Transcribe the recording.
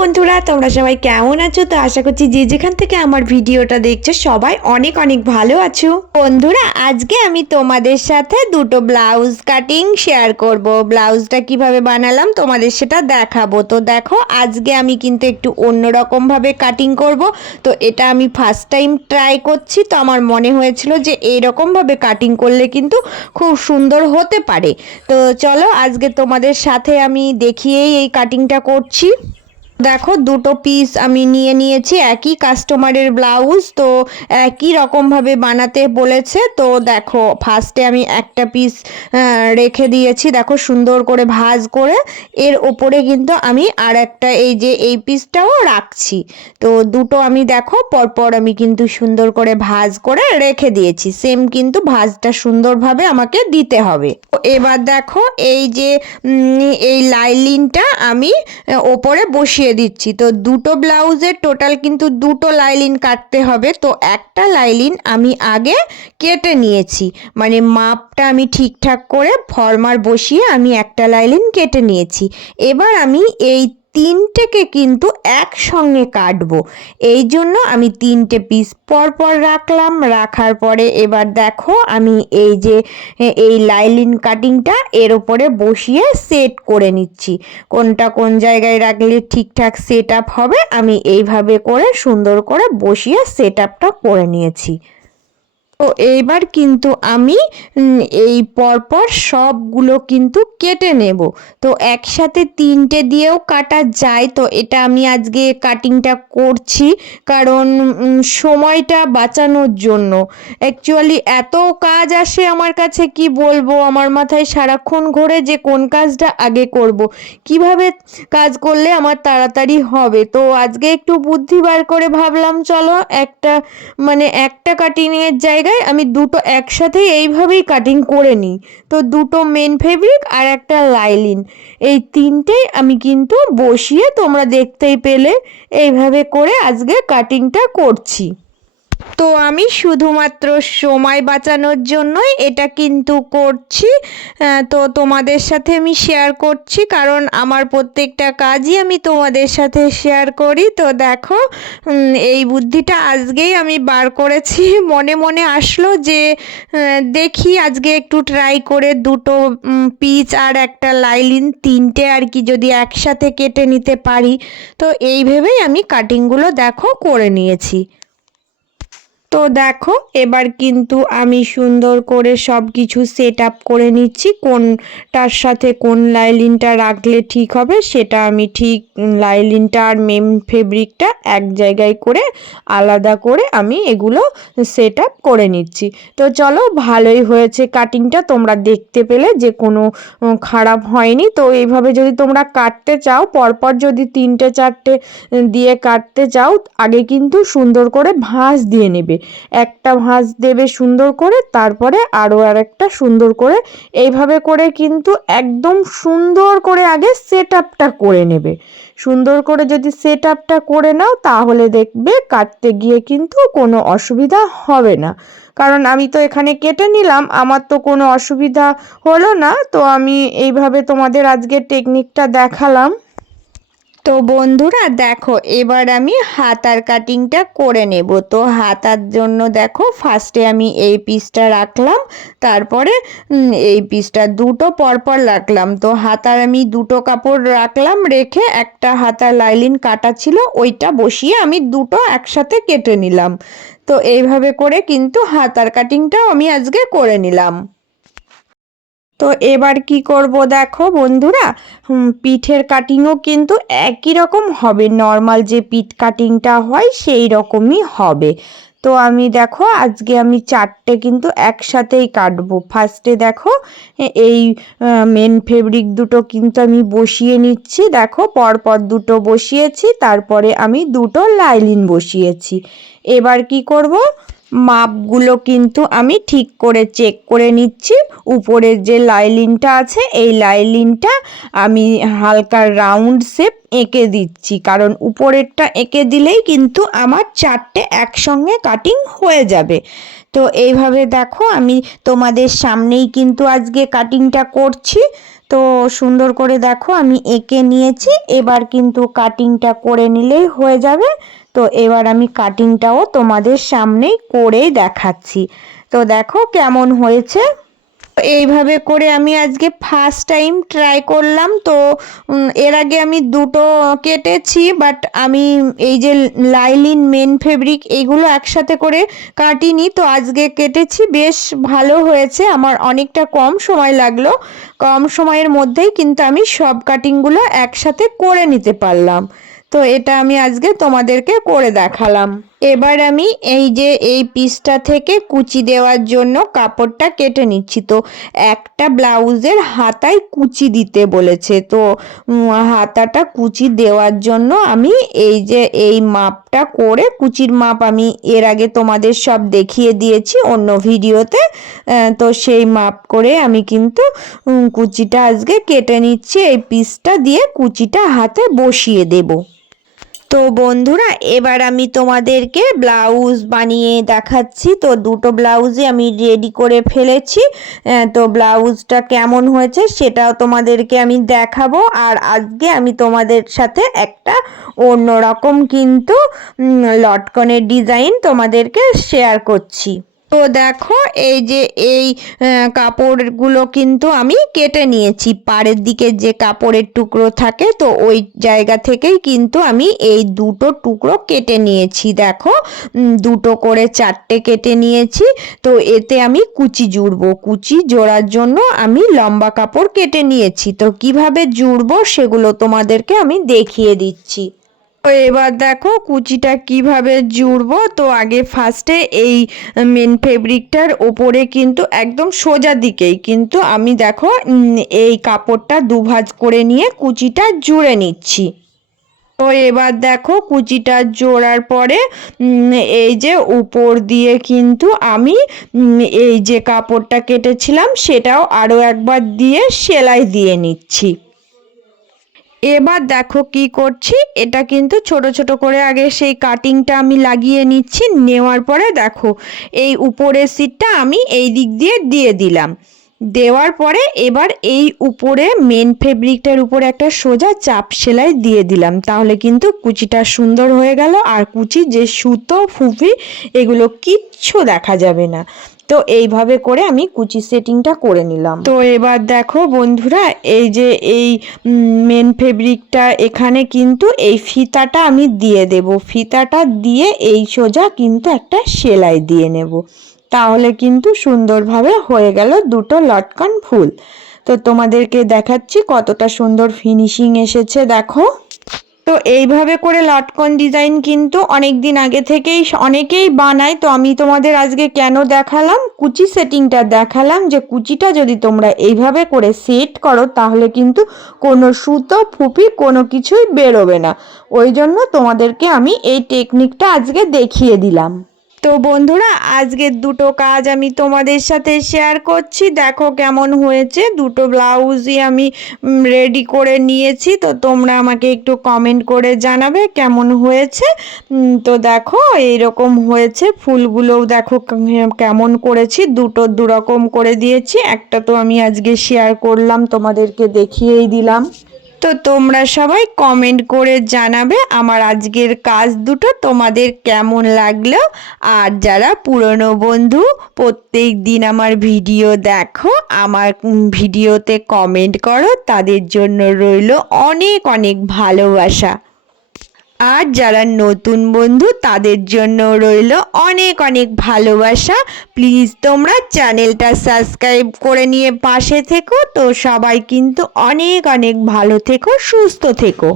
বন্ধুরা, তোমরা সবাই কেমন আছো? তো আশা করছি যে যেখান থেকে আমার ভিডিওটা দেখছো সবাই অনেক অনেক ভালো আছো। বন্ধুরা, আজকে আমি তোমাদের সাথে দুটো ব্লাউজ কাটিং শেয়ার করব। ব্লাউজটা কিভাবে বানালাম তোমাদের সেটা দেখাবো। তো দেখো, আজকে আমি কিন্তু একটু অন্যরকম ভাবে কাটিং করব। তো এটা আমি ফার্স্ট টাইম ট্রাই করছি, তো আমার মনে হয়েছিল যে এইরকম ভাবে কাটিং করলে কিন্তু খুব সুন্দর হতে পারে। তো চলো আজকে তোমাদের সাথে আমি দেখিয়েই এই কাটিংটা করছি। দেখো, দুটো পিস আমি নিয়ে নিয়েছি, একই কাস্টমারের ব্লাউজ, তো একই রকমভাবে বানাতে বলেছে। তো দেখো, ফার্স্টে আমি একটা পিস রেখে দিয়েছি, দেখো সুন্দর করে ভাঁজ করে। এর ওপরে কিন্তু আমি আর একটা এই পিসটাও রাখছি। তো দুটো আমি দেখো পরপর আমি কিন্তু সুন্দর করে ভাঁজ করে রেখে দিয়েছি। সেম কিন্তু ভাঁজটা সুন্দরভাবে আমাকে দিতে হবে। এবার দেখো, এই লাইলিনটা আমি ওপরে বসিয়ে দিচ্ছি। তো দুটো ব্লাউজের টোটাল কিন্তু দুটো লাইলিন কাটতে হবে। তো একটা লাইলিন আমি আগে কেটে নিয়েছি, মানে মাপটা আমি ঠিকঠাক করে ফরমার বসিয়ে আমি একটা লাইলিন কেটে নিয়েছি। এবার আমি এই তিনটেকে কিন্তু একসঙ্গে কাটবো, এই জন্য আমি তিনটে পিস পর রাখলাম। রাখার পরে এবার দেখো, আমি এই লাইলিন কাটিংটা এর ওপরে বসিয়ে সেট করে নিচ্ছি। কোনটা কোন জায়গায় রাখলে ঠিকঠাক সেট আপ হবে, আমি এইভাবে করে সুন্দর করে বসিয়ে সেট আপটা করে নিয়েছি। তো এইবার কিন্তু আমি এই পরপর সবগুলো কিন্তু কেটে নেব। তো একসাথে তিনটে দিয়েও কাটা যায়, তো এটা আমি আজকে কাটিংটা করছি কারণ সময়টা বাঁচানোর জন্য। অ্যাকচুয়ালি এত কাজ আসে আমার কাছে, কি বলবো, আমার মাথায় সারাক্ষণ ঘোরে যে কোন কাজটা আগে করব, কিভাবে কাজ করলে আমার তাড়াতাড়ি হবে। তো আজকে একটু বুদ্ধি বার করে ভাবলাম চলো একটা কাটিংয়ের জায়গায় আমি দুটো একসাথে এইভাবেই কাটিং করে নিই। তো দুটো মেন ফেব্রিক আর একটা লাইলিন, এই তিনটেই আমি কিন্তু বসিয়ে তোমরা দেখতেই পেলে এইভাবে করে আজকে কাটিংটা করছি। তো আমি শুধুমাত্র সময় বাঁচানোর জন্যই এটা কিন্তু করছি। তো তোমাদের সাথে আমি শেয়ার করছি, কারণ আমার প্রত্যেকটা কাজই আমি তোমাদের সাথে শেয়ার করি। তো দেখো, এই বুদ্ধিটা আজকেই আমি বার করেছি, মনে মনে আসলো যে দেখি আজকে একটু ট্রাই করে দুটো পিচ আর একটা লাইলিন, তিনটে আর কি, যদি একসাথে কেটে নিতে পারি। তো এই ভেবেই আমি কাটিংগুলো দেখো করে নিয়েছি। তো দেখো, এবার কিন্তু আমি সুন্দর করে সব কিছু সেট আপ করে নিচ্ছি, কোনটার সাথে কোন লাইলিনটা রাখলে ঠিক হবে সেটা আমি ঠিক লাইলিনটা আর মেন ফেব্রিকটা এক জায়গায় করে আলাদা করে আমি এগুলো সেট আপ করে নিচ্ছি। তো চলো, ভালোই হয়েছে কাটিংটা, তোমরা দেখতে পেলে যে কোনো খারাপ হয়নি। তো এইভাবে যদি তোমরা কাটতে চাও, পরপর যদি তিনটে চারটে দিয়ে কাটতে চাও, আগে কিন্তু সুন্দর করে ভাঁজ দিয়ে নেবে। একটা ভাঁজ দেবে সুন্দর করে, তারপরে আরও আরেকটা সুন্দর করে, এইভাবে করে কিন্তু একদম সুন্দর করে আগে সেট আপটা করে নেবে। সুন্দর করে যদি সেট আপটা করে নাও, তাহলে দেখবে কাটতে গিয়ে কিন্তু কোনো অসুবিধা হবে না। কারণ আমি তো এখানে কেটে নিলাম, আমার তো কোনো অসুবিধা হলো না। তো আমি এইভাবে তোমাদের আজকে টেকনিকটা দেখালাম। তো বন্ধুরা দেখো, এবার আমি হাতার কাটিংটা করে নেব। তো হাতার জন্য দেখো, ফার্স্টে আমি এই পিসটা রাখলাম, তারপরে এই পিসটা দুটো পরপর রাখলাম। তো হাতার আমি দুটো কাপড় রাখলাম, রেখে একটা হাতার লাইলিন কাটা ছিল, ওইটা বসিয়ে আমি দুটো একসাথে কেটে নিলাম। তো এইভাবে করে কিন্তু হাতার কাটিংটাও আমি আজকে করে নিলাম। তো এবার কি করব দেখো বন্ধুরা, পিঠের কাটিংও কিন্তু একই রকম হবে, নর্মাল যে পিঠ কাটিংটা হয় সেই রকমই হবে। তো আমি দেখো, আজকে আমি চারটে কিন্তু একসাথেই কাটবো। ফার্স্টে দেখো, এই মেন ফেব্রিক দুটো কিন্তু আমি বসিয়ে নিচ্ছি, দেখো পরপর দুটো বসিয়েছি, তারপরে আমি দুটো লাইলিন বসিয়েছি। এবার কি করব, মাপগুলো কিন্তু আমি ঠিক করে চেক করে নিচ্ছি। উপরের যে লাইলিনটা আছে, এই লাইলিনটা আমি হালকা রাউন্ড শেপ এঁকে দিচ্ছি, কারণ উপরেরটা এঁকে দিলেই কিন্তু আমার চারটে একসঙ্গে কাটিং হয়ে যাবে। তো এইভাবে দেখো, আমি তোমাদের সামনেই কিন্তু আজকে কাটিংটা করছি। তো সুন্দর করে দেখো আমি এঁকে নিয়েছি, এবার কিন্তু কাটিংটা করে নিলেই হয়ে যাবে। তো এবার আমি কাটিংটাও তোমাদের সামনেই করেই দেখাচ্ছি। তো দেখো কেমন হয়েছে। এইভাবে করে আমি আজকে ফার্স্ট টাইম ট্রাই করলাম। তো এর আগে আমি দুটো কেটেছি, বাট আমি এই যে লাইলিন মেন ফেব্রিক এইগুলো একসাথে করে কাটিনি। তো আজকে কেটেছি, বেশ ভালো হয়েছে। আমার অনেকটা কম সময় লাগলো, কম সময়ের মধ্যেই কিন্তু আমি সব কাটিংগুলো একসাথে করে নিতে পারলাম। তো এটা আমি আজকে তোমাদেরকে করে দেখালাম। এবার আমি এই যে এই পিসটা থেকে কুচি দেওয়ার জন্য কাপড়টা কেটে নিচ্ছি। তো একটা ব্লাউজের হাতায় কুচি দিতে বলেছে, তো হাতাটা কুচি দেওয়ার জন্য আমি এই যে এই মাপটা করে, কুচির মাপ আমি এর আগে তোমাদের সব দেখিয়ে দিয়েছি অন্য ভিডিওতে। তো সেই মাপ করে আমি কিন্তু কুচিটা আজকে কেটে নিচ্ছি। এই পিসটা দিয়ে কুচিটা হাতে বসিয়ে দেবো। তো বন্ধুরা এবার আমি তোমাদেরকে ব্লাউজ বানিয়ে দেখাচ্ছি। তো দুটো ব্লাউজই আমি রেডি করে ফেলেছি। তো ব্লাউজটা কেমন হয়েছে সেটাও তোমাদেরকে আমি দেখাবো। আর আজকে আমি তোমাদের সাথে একটা অন্যরকম কিন্তু লটকনের ডিজাইন তোমাদেরকে শেয়ার করছি। তো দেখো এই যে এই কাপড়গুলো কিন্তু আমি কেটে নিয়েছি, পাড়ের দিকে যে কাপড়ের টুকরো থাকে, তো ওই জায়গা থেকেই কিন্তু আমি এই দুটো টুকরো কেটে নিয়েছি। দেখো দুটো করে চারটে কেটে নিয়েছি। তো এতে আমি কুচি জুড়বো, কুচি জোড়ার জন্য আমি লম্বা কাপড় কেটে নিয়েছি। তো কিভাবে জুড়বো সেগুলো তোমাদেরকে আমি দেখিয়ে দিচ্ছি। তো এবার দেখো কুচিটা কিভাবে জুড়বো। তো আগে ফার্স্টে এই মেন ফেব্রিকটার ওপরে কিন্তু একদম সোজা দিকেই কিন্তু আমি দেখো এই কাপড়টা দুভাঁজ করে নিয়ে কুচিটা জুড়ে নিচ্ছি। তো এবার দেখো কুচিটা জোড়ার পরে এই যে উপর দিয়ে কিন্তু আমি এই যে কাপড়টা কেটেছিলাম সেটাও আরও একবার দিয়ে সেলাই দিয়ে নিচ্ছি। এবার দেখো কি করছি, এটা কিন্তু ছোট ছোট করে আগে সেই কাটিংটা আমি লাগিয়ে নিচ্ছি। নেওয়ার পরে দেখো এই উপরের সিটটা আমি এই দিক দিয়ে দিয়ে দিলাম। দেওয়ার পরে এবার এই উপরে মেন ফেব্রিকটার উপরে একটা সোজা চাপ সেলাই দিয়ে দিলাম। তাহলে কিন্তু কুচিটা সুন্দর হয়ে গেল, আর কুচি যে সুতো ফুফি এগুলো কিচ্ছু দেখা যাবে না। তো এইভাবে করে আমি কুচি সেটিংটা করে নিলাম। তো এবার দেখো বন্ধুরা এই যে এই মেন ফেব্রিকটা এখানে কিন্তু এই ফিতাটা আমি দিয়ে দেব। ফিতাটা দিয়ে এই সোজা কিন্তু একটা সেলাই দিয়ে নেব, তাহলে কিন্তু সুন্দরভাবে হয়ে গেল দুটো লটকন ফুল। তো তোমাদেরকে দেখাচ্ছি কতটা সুন্দর ফিনিশিং এসেছে দেখো। তো এইভাবে করে লটকন ডিজাইন কিন্তু অনেক দিন আগে থেকেই অনেকেই বানায়। তো আমি তোমাদের আজকে কেন দেখালাম, কুচি সেটিংটা দেখালাম, যে কুচিটা যদি তোমরা এইভাবে করে সেট করো তাহলে কিন্তু কোনো সুতো ফুপি কোনো কিছুই বেরোবে না। ওই জন্য তোমাদেরকে আমি এই টেকনিকটা আজকে দেখিয়ে দিলাম। তো বন্ধুরা আজকের দুটো কাজ আমি তোমাদের সাথে শেয়ার করছি। দেখো কেমন হয়েছে, দুটো ব্লাউজই আমি রেডি করে নিয়েছি। তো তোমরা আমাকে একটু কমেন্ট করে জানাবে কেমন হয়েছে। তো দেখো এইরকম হয়েছে, ফুলগুলোও দেখো কেমন করেছি, দুটো দুরকম করে দিয়েছি। একটা তো আমি আজকে শেয়ার করলাম, তোমাদেরকে দেখিয়েই দিলাম। তো তোমরা সবাই কমেন্ট করে জানাবে আমার আজকের কাজ দুটো তোমাদের কেমন লাগলো। আর যারা পুরনো বন্ধু প্রত্যেক দিন আমার ভিডিও দেখো, আমার ভিডিওতে কমেন্ট করো, তাদের জন্য রইল অনেক অনেক ভালোবাসা। আর যারা নতুন বন্ধু তাদের জন্য রইল অনেক অনেক ভালোবাসা। প্লিজ তোমরা চ্যানেলটা সাবস্ক্রাইব করে নিয়ে পাশে থেকো। তো সবাই কিন্তু অনেক অনেক ভালো থেকো, সুস্থ থেকো।